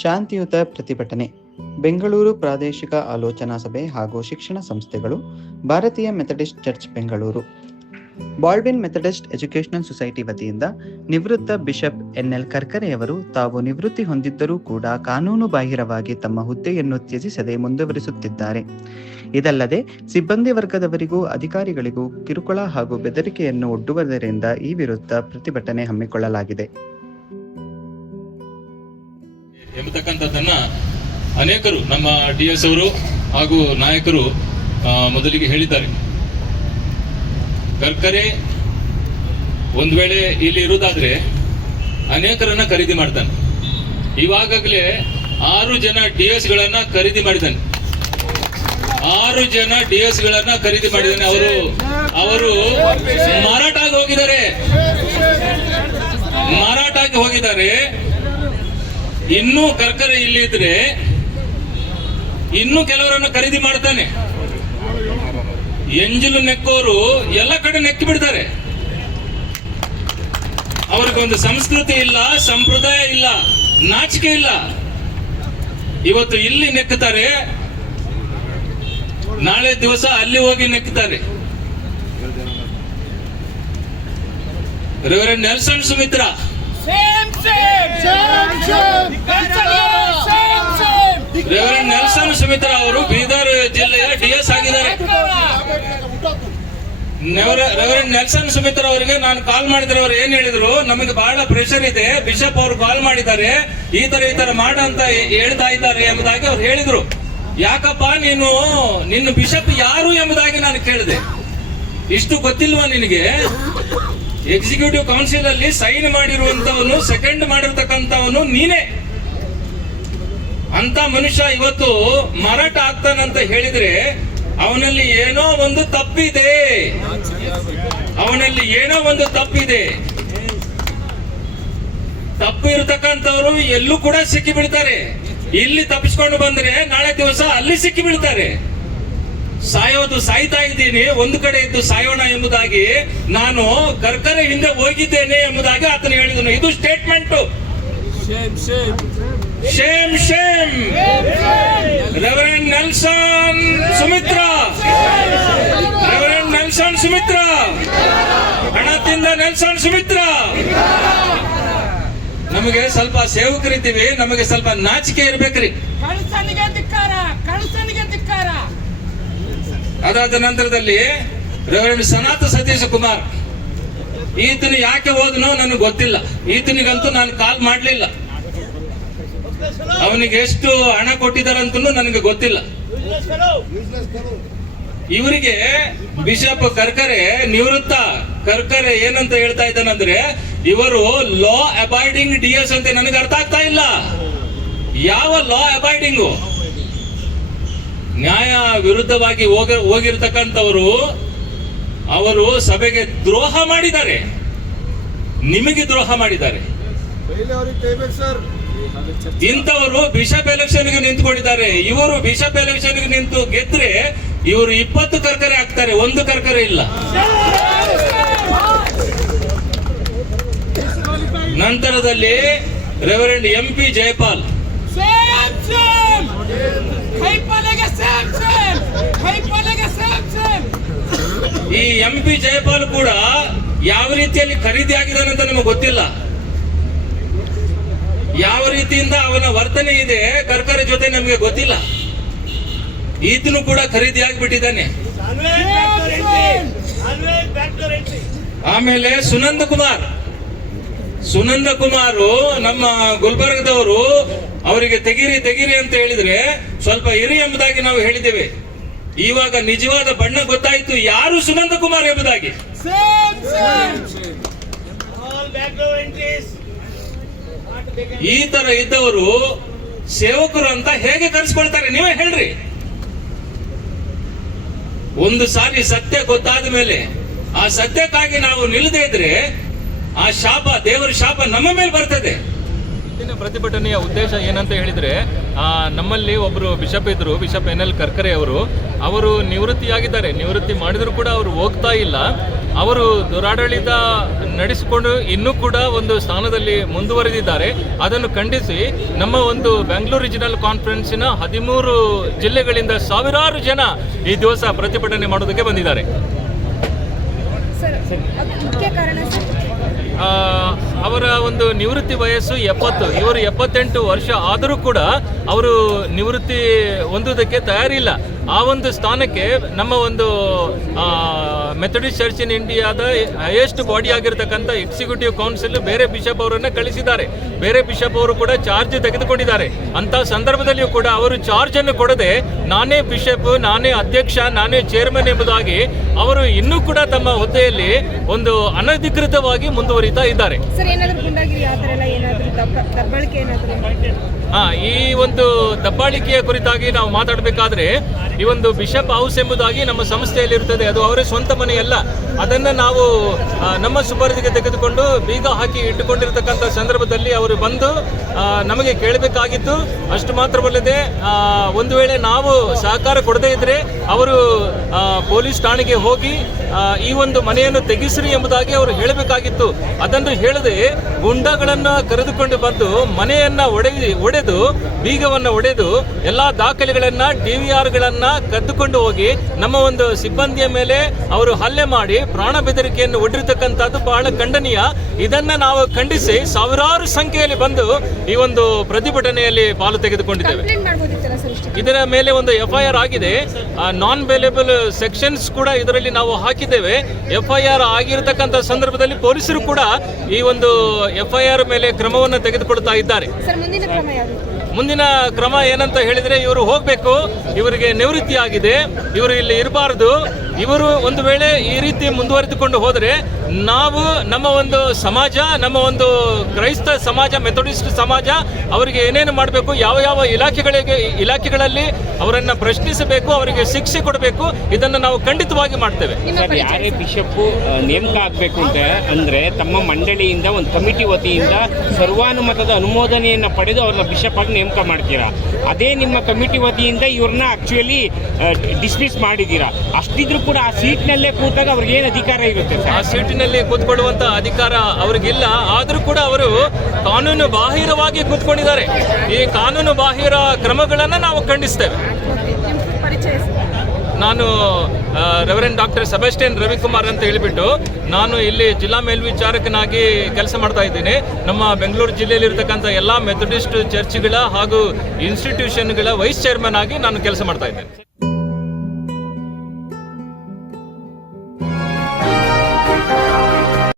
ಶಾಂತಿಯುತ ಪ್ರತಿಭಟನೆ. ಬೆಂಗಳೂರು ಪ್ರಾದೇಶಿಕ ಆಲೋಚನಾ ಸಭೆ ಹಾಗೂ ಶಿಕ್ಷಣ ಸಂಸ್ಥೆಗಳು, ಭಾರತೀಯ Methodist church Bengaluru, Baldwin Methodist educational society ವತಿಯಿಂದ ನಿವೃತ್ತ ಬಿಷಪ್ ಎನ್.ಎಲ್. ಕರ್ಕರೆಯವರು ತಾವು ನಿವೃತ್ತಿ ಹೊಂದಿದ್ದರೂ ಕೂಡ ಕಾನೂನು ಬಾಹಿರವಾಗಿ ತಮ್ಮ ಹುದ್ದೆಯನ್ನು ತ್ಯಜಿಸದೆ ಮುಂದುವರಿಸುತ್ತಿದ್ದಾರೆ. ಇದಲ್ಲದೆ ಸಿಬ್ಬಂದಿ ವರ್ಗದವರಿಗೂ ಅಧಿಕಾರಿಗಳಿಗೂ ಕಿರುಕುಳ ಹಾಗೂ ಬೆದರಿಕೆಯನ್ನು ಒಡ್ಡುವುದರಿಂದ ಈ ವಿರುದ್ಧ ಪ್ರತಿಭಟನೆ ಹಮ್ಮಿಕೊಳ್ಳಲಾಗಿದೆ ಎಂಬತಕ್ಕಂಥದ್ದನ್ನ ಅನೇಕರು ನಮ್ಮ DS ಅವರು ಹಾಗೂ ನಾಯಕರು ಮೊದಲಿಗೆ ಹೇಳಿದ್ದಾರೆ. ಕರ್ಕರೆ ಒಂದ್ ವೇಳೆ ಇಲ್ಲಿ ಇರುವುದಾದ್ರೆ ಅನೇಕರನ್ನ ಖರೀದಿ ಮಾಡ್ತಾನೆ. ಇವಾಗಲೇ 6 ಜನ DS ಗಳನ್ನ ಖರೀದಿ ಮಾಡಿದ್ದಾನೆ. 6 ಜನ DS ಗಳನ್ನ ಖರೀದಿ ಮಾಡಿದ್ದಾನೆ. ಅವರು ಮಾರಾಟ ಆಗಿ ಹೋಗಿದ್ದಾರೆ. ಇನ್ನೂ ಕರ್ಕರೆ ಇಲ್ಲಿ ಇದ್ರೆ ಇನ್ನೂ ಕೆಲವರನ್ನು ಖರೀದಿ ಮಾಡ್ತಾನೆ. ಎಂಜಲು ನೆಕ್ಕೋರು ಎಲ್ಲ ಕಡೆ ನೆಕ್ಕಿ ಬಿಡ್ತಾರೆ. ಅವ್ರಿಗೊಂದು ಸಂಸ್ಕೃತಿ ಇಲ್ಲ, ಸಂಪ್ರದಾಯ ಇಲ್ಲ, ನಾಚಿಕೆ ಇಲ್ಲ. ಇವತ್ತು ಇಲ್ಲಿ ನೆಕ್ಕುತ್ತಾರೆ, ನಾಳೆ ದಿವಸ ಅಲ್ಲಿ ಹೋಗಿ ನೆಕ್ಕುತ್ತಾರೆ. Reverend Nelson Sumitra Reverend Nelson Sumitra ಅವರು ಬೀದರ್ ಜಿಲ್ಲೆಯ DS ಆಗಿದ್ದಾರೆ. ರೆವರೆಂಡ್ ನೆಲ್ಸನ್ ಸುಮಿತ್ರಾ ಅವರಿಗೆ ನಾನು ಕಾಲ್ ಮಾಡಿದ್ರೆ ಅವ್ರು ಏನ್ ಹೇಳಿದ್ರು, ನಮಗೆ ಬಹಳ ಪ್ರೆಷರ್ ಇದೆ, ಬಿಷಪ್ ಅವರು ಕಾಲ್ ಮಾಡಿದ್ದಾರೆ, ಈ ತರ ಮಾಡ ಅಂತ ಹೇಳ್ತಾ ಇದ್ದಾರೆ ಎಂಬುದಾಗಿ ಅವ್ರು ಹೇಳಿದ್ರು. ಯಾಕಪ್ಪ ನಿನ್ನ ಬಿಷಪ್ ಯಾರು ಎಂಬುದಾಗಿ ನಾನು ಕೇಳಿದೆ. ಇಷ್ಟು ಗೊತ್ತಿಲ್ವಾ ನಿನಗೆ? ಎಕ್ಸಿಕ್ಯೂಟಿವ್ ಕೌನ್ಸಿಲ್ ಅಲ್ಲಿ ಸೈನ್ ಮಾಡಿರುವಂತವನು, ಸೆಕೆಂಡ್ ಮಾಡಿರ್ತಕ್ಕಂಥವನು ನೀನೇ. ಅಂತ ಮನುಷ್ಯ ಇವತ್ತು ಮಾರಾಟ ಆಗ್ತಾನಂತ ಹೇಳಿದ್ರೆ ಅವನಲ್ಲಿ ಏನೋ ಒಂದು ತಪ್ಪಿದೆ. ತಪ್ಪು ಇರತಕ್ಕಂಥವ್ರು ಎಲ್ಲೂ ಕೂಡ ಸಿಕ್ಕಿ ಬೀಳ್ತಾರೆ. ಇಲ್ಲಿ ತಪ್ಪಿಸ್ಕೊಂಡು ಬಂದ್ರೆ ನಾಳೆ ದಿವಸ ಅಲ್ಲಿ ಸಿಕ್ಕಿ ಬೀಳ್ತಾರೆ. ಸಾಯ್ತಾ ಇದ್ದೀನಿ, ಒಂದು ಕಡೆ ಇದ್ದು ಸಾಯೋಣ ಎಂಬುದಾಗಿ ನಾನು ಕರ್ಕರೆ ಹಿಂದೆ ಹೋಗಿದ್ದೇನೆ ಎಂಬುದಾಗಿ ಆತನು ಹೇಳಿದನು. ಇದು statement. Shem Shem reverend Nelson Sumitra, ಹಣದಿಂದ ನೆಲ್ಸನ್ ಸುಮಿತ್ರಾ. ನಮಗೆ ಸ್ವಲ್ಪ ಸೇವಕರಿದ್ದೀವಿ, ನಮಗೆ ಸ್ವಲ್ಪ ನಾಚಿಕೆ ಇರ್ಬೇಕ್ರಿ. ಅದಾದ ನಂತರದಲ್ಲಿ ರೆವರೆಂಡ್ ಸನಾತ ಸತೀಶ್ ಕುಮಾರ್, ಈತನು ಯಾಕೆ ಹೋದನೋ ನನಗೆ ಗೊತ್ತಿಲ್ಲ. ಈತನಿಗಂತೂ ನಾನು ಕಾಲ್ ಮಾಡ್ಲಿಲ್ಲ. ಅವನಿಗೆ ಎಷ್ಟು ಹಣ ಕೊಟ್ಟಿದ್ದಾರಂತೂ ನನಗೆ ಗೊತ್ತಿಲ್ಲ. ಇವರಿಗೆ ಬಿಷಪ್ ಕರ್ಕರೆ, ನಿವೃತ್ತ ಕರ್ಕರೆ ಏನಂತ ಹೇಳ್ತಾ ಇದ್ದಾನಂದ್ರೆ, ಇವರು ಲಾ ಅಬೈಡಿಂಗ್ DS ಅಂತ. ನನಗೆ ಅರ್ಥ ಆಗ್ತಾ ಇಲ್ಲ. ಯಾವ ಲಾ ಅಬೈಡಿಂಗು? ನ್ಯಾಯ ವಿರುದ್ಧವಾಗಿ ಹೋಗಿರ್ತಕ್ಕಂಥವರು ಅವರು ಸಭೆಗೆ ದ್ರೋಹ ಮಾಡಿದ್ದಾರೆ, ನಿಮಗೆ ದ್ರೋಹ ಮಾಡಿದ್ದಾರೆ. ಇಂಥವರು ಬಿಷಪ್ ಎಲೆಕ್ಷನ್ಗೆ ನಿಂತ್ಕೊಂಡಿದ್ದಾರೆ. ಇವರು ಬಿಷಪ್ ಎಲೆಕ್ಷನ್ಗೆ ನಿಂತು ಗೆದ್ರೆ ಇವರು 20 ಕರ್ಕರೆ ಆಗ್ತಾರೆ, 1 ಕರ್ಕರೆ ಇಲ್ಲ. ನಂತರದಲ್ಲಿ ರೆವರೆಂಡ್ MP ಜಯಪಾಲ್, ಈ MP ಜಯಪಾಲ್ ಕೂಡ ಯಾವ ರೀತಿಯಲ್ಲಿ ಖರೀದಿ ಆಗಿದ್ದಾನೆ ಅಂತ ನಮಗೆ ಗೊತ್ತಿಲ್ಲ. ಯಾವ ರೀತಿಯಿಂದ ಅವನ ವರ್ತನೆ ಇದೆ ಕರ್ಕರೆ ಜೊತೆ ನಮಗೆ ಗೊತ್ತಿಲ್ಲ. ಈತನು ಕೂಡ ಖರೀದಿ ಆಗಿಬಿಟ್ಟಿದ್ದಾನೆ. ಆಮೇಲೆ ಸುನಂದ ಕುಮಾರ್ ನಮ್ಮ ಗುಲ್ಬರ್ಗದವರು, ಅವರಿಗೆ ತೆಗಿರಿ ಅಂತ ಹೇಳಿದ್ರೆ ಸ್ವಲ್ಪ ಇರಿ ಎಂಬುದಾಗಿ ನಾವು ಹೇಳಿದ್ದೇವೆ. ಇವಾಗ ನಿಜವಾದ ಬಣ್ಣ ಗೊತ್ತಾಯ್ತು ಯಾರು ಸುನಂದ ಕುಮಾರ್ ಎಂಬುದಾಗಿ. ಈ ತರ ಇದ್ದವರು ಸೇವಕರು ಅಂತ ಹೇಗೆ ಕರೆಸ್ಕೊಳ್ತಾರೆ ನೀವೇ ಹೇಳ್ರಿ. ಒಂದು ಸಾರಿ ಸತ್ಯ ಗೊತ್ತಾದ ಮೇಲೆ ಆ ಸತ್ಯಕ್ಕಾಗಿ ನಾವು ನಿಲ್ಲದೇ ಇದ್ರೆ ಆ ಶಾಪ, ದೇವರ ಶಾಪ ನಮ್ಮ ಮೇಲೆ ಬರ್ತದೆ. ಇಂದಿನ ಪ್ರತಿಭಟನೆಯ ಉದ್ದೇಶ ಏನಂತ ಹೇಳಿದ್ರೆ, ನಮ್ಮಲ್ಲಿ ಒಬ್ಬರು ಬಿಷಪ್ ಇದ್ರು, ಬಿಷಪ್ ಎನ್.ಎಲ್. ಕರ್ಕರೆ ಅವರು ನಿವೃತ್ತಿಯಾಗಿದ್ದಾರೆ. ನಿವೃತ್ತಿ ಮಾಡಿದ್ರು ಕೂಡ ಅವರು ಹೋಗ್ತಾ ಇಲ್ಲ. ಅವರು ದುರಾಡಳಿತ ನಡೆಸಿಕೊಂಡು ಇನ್ನೂ ಕೂಡ ಒಂದು ಸ್ಥಾನದಲ್ಲಿ ಮುಂದುವರೆದಿದ್ದಾರೆ. ಅದನ್ನು ಖಂಡಿಸಿ ನಮ್ಮ ಒಂದು ಬೆಂಗಳೂರು ರೀಜನಲ್ ಕಾನ್ಫರೆನ್ಸಿನ 13 ಜಿಲ್ಲೆಗಳಿಂದ ಸಾವಿರಾರು ಜನ ಈ ದಿವಸ ಪ್ರತಿಭಟನೆ ಮಾಡೋದಕ್ಕೆ ಬಂದಿದ್ದಾರೆ. ಅವರ ಒಂದು ನಿವೃತ್ತಿ ವಯಸ್ಸು 70, ಇವರು 78 ವರ್ಷ ಆದರೂ ಕೂಡ ಅವರು ನಿವೃತ್ತಿ ಹೊಂದುವುದಕ್ಕೆ ತಯಾರಿಲ್ಲ. ಆ ಒಂದು ಸ್ಥಾನಕ್ಕೆ ನಮ್ಮ ಒಂದು ಮೆಥಡಿಸ್ಟ್ ಚರ್ಚ್ ಇನ್ ಇಂಡಿಯಾದ ಹೈಯೆಸ್ಟ್ ಬಾಡಿ ಆಗಿರತಕ್ಕಂಥ ಎಕ್ಸಿಕ್ಯೂಟಿವ್ ಕೌನ್ಸಿಲ್ ಬೇರೆ ಬಿಷಪ್ ಅವರನ್ನು ಕಳಿಸಿದ್ದಾರೆ. ಬೇರೆ ಬಿಷಪ್ ಅವರು ಕೂಡ ಚಾರ್ಜ್ ತೆಗೆದುಕೊಂಡಿದ್ದಾರೆ. ಅಂತ ಸಂದರ್ಭದಲ್ಲಿಯೂ ಕೂಡ ಅವರು ಚಾರ್ಜ್ ಅನ್ನು ಕೊಡದೆ ನಾನೇ ಬಿಷಪ್, ನಾನೇ ಅಧ್ಯಕ್ಷ, ನಾನೇ ಚೇರ್ಮನ್ ಎಂಬುದಾಗಿ ಅವರು ಇನ್ನೂ ಕೂಡ ತಮ್ಮ ಹುದ್ದೆಯಲ್ಲಿ ಒಂದು ಅನಧಿಕೃತವಾಗಿ ಮುಂದುವರಿತಾ ಇದ್ದಾರೆ. ಈ ಒಂದು ದಬ್ಬಾಳಿಕೆಯ ಕುರಿತಾಗಿ ನಾವು ಮಾತಾಡಬೇಕಾದ್ರೆ ಈ ಒಂದು ಬಿಷಪ್ ಹೌಸ್ ಎಂಬುದಾಗಿ ನಮ್ಮ ಸಂಸ್ಥೆಯಲ್ಲಿ ಇರುತ್ತದೆ. ಅದು ಅವರ ಸ್ವಂತ ಮನೆಯಲ್ಲ. ಅದನ್ನು ನಾವು ನಮ್ಮ ಸುಪರ್ದಿಗೆ ತೆಗೆದುಕೊಂಡು ಬೀಗ ಹಾಕಿ ಇಟ್ಟುಕೊಂಡಿರತಕ್ಕಂಥ ಸಂದರ್ಭದಲ್ಲಿ ಅವರು ಬಂದು ನಮಗೆ ಕೇಳಬೇಕಾಗಿತ್ತು. ಅಷ್ಟು ಮಾತ್ರವಲ್ಲದೆ ಒಂದು ವೇಳೆ ನಾವು ಸಹಕಾರ ಕೊಡದೇ ಇದ್ದರೆ ಅವರು ಪೊಲೀಸ್ ಠಾಣೆಗೆ ಹೋಗಿ ಈ ಒಂದು ಮನೆಯನ್ನು ತೆಗೆಸಿರಿ ಎಂಬುದಾಗಿ ಅವರು ಹೇಳಬೇಕಾಗಿತ್ತು. ಅದನ್ನು ಹೇಳದೆ ಗುಂಡಗಳನ್ನು ಕರೆದುಕೊಂಡು ಬಂದು ಮನೆಯನ್ನು ಒಡೆದು ಬೀಗವನ್ನು ಒಡೆದು ಎಲ್ಲ ದಾಖಲೆಗಳನ್ನ DVRಗಳನ್ನ ಕದ್ದುಕೊಂಡು ಹೋಗಿ ನಮ್ಮ ಒಂದು ಸಿಬ್ಬಂದಿಯ ಮೇಲೆ ಅವರು ಹಲ್ಲೆ ಮಾಡಿ ಪ್ರಾಣ ಬೆದರಿಕೆಯನ್ನು ಒಡ್ಡಿರ್ತಕ್ಕಂಥದ್ದು ಬಹಳ ಖಂಡನೀಯ. ಇದನ್ನ ನಾವು ಖಂಡಿಸಿ ಸಾವಿರಾರು ಸಂಖ್ಯೆಯಲ್ಲಿ ಬಂದು ಈ ಒಂದು ಪ್ರತಿಭಟನೆಯಲ್ಲಿ ಪಾಲು ತೆಗೆದುಕೊಂಡಿದ್ದೇವೆ. ಇದರ ಮೇಲೆ ಒಂದು FIR ಆಗಿದೆ. ನಾನ್ ಬೇಲೇಬಲ್ ಸೆಕ್ಷನ್ಸ್ ಕೂಡ ಇದರಲ್ಲಿ ನಾವು ಹಾಕಿದ್ದೇವೆ. FIR ಆಗಿರತಕ್ಕಂಥ ಸಂದರ್ಭದಲ್ಲಿ ಪೊಲೀಸರು ಕೂಡ ಈ ಒಂದು FIR ಮೇಲೆ ಕ್ರಮವನ್ನು ತೆಗೆದುಕೊಳ್ತಾ ಇದ್ದಾರೆ. ಮುಂದಿನ ಕ್ರಮ ಏನಂತ ಹೇಳಿದ್ರೆ ಇವರು ಹೋಗಬೇಕು, ಇವರಿಗೆ ನಿವೃತ್ತಿ ಆಗಿದೆ, ಇವರು ಇಲ್ಲಿ ಇರಬಾರದು. ಇವರು ಒಂದು ವೇಳೆ ಈ ರೀತಿ ಮುಂದುವರೆದುಕೊಂಡು ಹೋದರೆ ನಾವು ನಮ್ಮ ಒಂದು ಸಮಾಜ, ನಮ್ಮ ಒಂದು ಕ್ರೈಸ್ತ ಸಮಾಜ, ಮೆಥಡಿಸ್ಟ್ ಸಮಾಜ ಅವರಿಗೆ ಏನೇನು ಮಾಡಬೇಕು, ಯಾವ ಯಾವ ಇಲಾಖೆಗಳಲ್ಲಿ ಅವರನ್ನು ಪ್ರಶ್ನಿಸಬೇಕು, ಅವರಿಗೆ ಶಿಕ್ಷೆ ಕೊಡಬೇಕು, ಇದನ್ನು ನಾವು ಖಂಡಿತವಾಗಿ ಮಾಡ್ತೇವೆ. ಯಾರೇ ಬಿಷಪ್ ನೇಮಕ ಆಗಬೇಕು ಅಂತ ಅಂದ್ರೆ ತಮ್ಮ ಮಂಡಳಿಯಿಂದ ಒಂದು ಕಮಿಟಿ ವತಿಯಿಂದ ಸರ್ವಾನುಮತದ ಅನುಮೋದನೆಯನ್ನು ಪಡೆದು ಅವ್ರನ್ನ ಬಿಷಪ್ ಆಗಿ ನೇಮಕ ಮಾಡ್ತೀರಾ. ಅದೇ ನಿಮ್ಮ ಕಮಿಟಿ ವತಿಯಿಂದ ಇವ್ರನ್ನ ಆಕ್ಚುಲಿ ಡಿಸ್ಮಿಸ್ ಮಾಡಿದ್ದೀರಾ. ಅಷ್ಟಿದ್ರೂ ಕೂಡ ಆ ಸೀಟ್ನಲ್ಲೇ ಕೂತಾಗ ಅವ್ರಿಗೆ ಏನು ಅಧಿಕಾರ ಇರುತ್ತೆ? ಆ ಸೀಟಿನಲ್ಲಿ ಕೂತ್ಕೊಳ್ಳುವಂತ ಅಧಿಕಾರ ಅವ್ರಿಗಿಲ್ಲ. ಆದರೂ ಕೂಡ ಅವರು ಕಾನೂನು ಬಾಹಿರವಾಗಿ ಕೂತ್ಕೊಂಡಿದ್ದಾರೆ. ಈ ಕಾನೂನು ಬಾಹಿರ ಕ್ರಮಗಳನ್ನು ನಾವು ಖಂಡಿಸ್ತೇವೆ. ನಾನು ರೆವರೆಂಡ್ ಡಾಕ್ಟರ್ ಸೆಬಾಸ್ಟಿಯನ್ ರವಿಕುಮಾರ್ ಅಂತ ಹೇಳಿಬಿಟ್ಟು ನಾನು ಇಲ್ಲಿ ಜಿಲ್ಲಾ ಮೇಲ್ವಿಚಾರಕನಾಗಿ ಕೆಲಸ ಮಾಡ್ತಾ ಇದ್ದೀನಿ. ನಮ್ಮ ಬೆಂಗಳೂರು ಜಿಲ್ಲೆಯಲ್ಲಿರ್ತಕ್ಕಂಥ ಎಲ್ಲ ಮೆಥಡಿಸ್ಟ್ ಚರ್ಚ್ಗಳ ಹಾಗೂ ಇನ್ಸ್ಟಿಟ್ಯೂಷನ್ಗಳ ವೈಸ್ ಚೇರ್ಮನ್ ಆಗಿ ನಾನು ಕೆಲಸ ಮಾಡ್ತಾ ಇದ್ದೇನೆ.